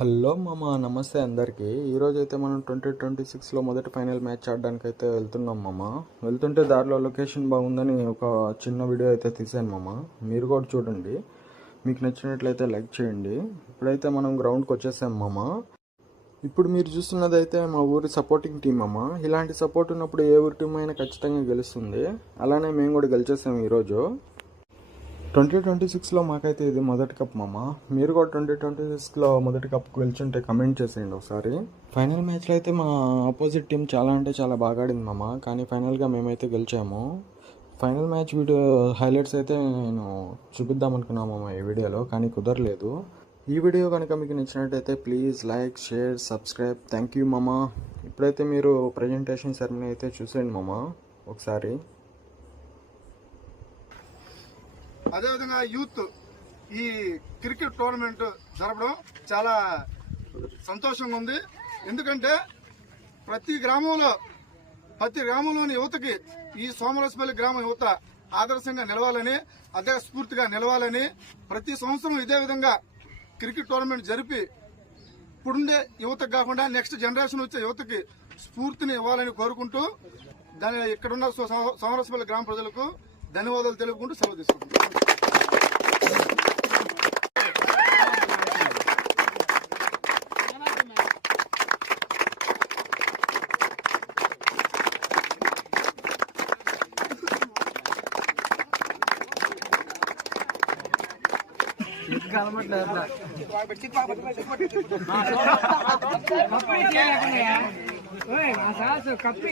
Hello మామ, నమస్తే అందరికీ. ఈరోజు అయితే మనం 2026లో మొదటి ఫైనల్ మ్యాచ్ ఆడడానికి అయితే వెళ్తున్నాం మామ. వెళ్తుంటే దారిలో లొకేషన్ బాగుందని ఒక చిన్న వీడియో అయితే తీసాను మామ. మీరు కూడా చూడండి, మీకు నచ్చినట్లయితే లైక్ చేయండి. ఇప్పుడైతే మనం గ్రౌండ్కి వచ్చేసాం మామ. ఇప్పుడు మీరు చూస్తున్నది అయితే మా ఊరి సపోర్టింగ్ టీం మామ. ఇలాంటి సపోర్ట్ ఉన్నప్పుడు ఏ ఊరి టీం అయినా ఖచ్చితంగా గెలుస్తుంది. అలానే మేము కూడా గెలిచేసాం ఈరోజు. 2026లో మాకైతే ఇది మొదటి కప్ మామ. మీరు కూడా 2026లో మొదటి కప్ గెలిచుంటే కమెంట్ చేసేయండి ఒకసారి. ఫైనల్ మ్యాచ్లో అయితే మా ఆపోజిట్ టీం చాలా అంటే చాలా బాగా ఆడింది మామ. కానీ ఫైనల్గా మేమైతే గెలిచాము. ఫైనల్ మ్యాచ్ వీడియో హైలైట్స్ అయితే నేను చూపిద్దాం అనుకున్నాను మామ ఈ వీడియోలో, కానీ కుదరలేదు. ఈ వీడియో కనుక మీకు నచ్చినట్టయితే please like, share, subscribe. Thank you మామ. ఇప్పుడైతే మీరు ప్రజెంటేషన్ సెరమనీ అయితే చూసేయండి మామ ఒకసారి. అదేవిధంగా యూత్ ఈ క్రికెట్ టోర్నమెంట్ జరపడం చాలా సంతోషంగా ఉంది. ఎందుకంటే ప్రతి గ్రామంలోని యువతకి ఈ సోమరసపల్లి గ్రామ యువత ఆదర్శంగా నిలవాలని, అదే స్ఫూర్తిగా నిలవాలని ప్రతి సంవత్సరం ఇదే విధంగా క్రికెట్ టోర్నమెంట్ జరిపి ఇప్పుడుండే యువతకు కాకుండా నెక్స్ట్ జనరేషన్ వచ్చే యువతకి స్ఫూర్తిని ఇవ్వాలని కోరుకుంటూ ఇక్కడున్న సోమరసపల్లి గ్రామ ప్రజలకు ధన్యవాదాలు తెలుపుకుంటూ సెలవు తీసుకుంటున్నాను. కప్పి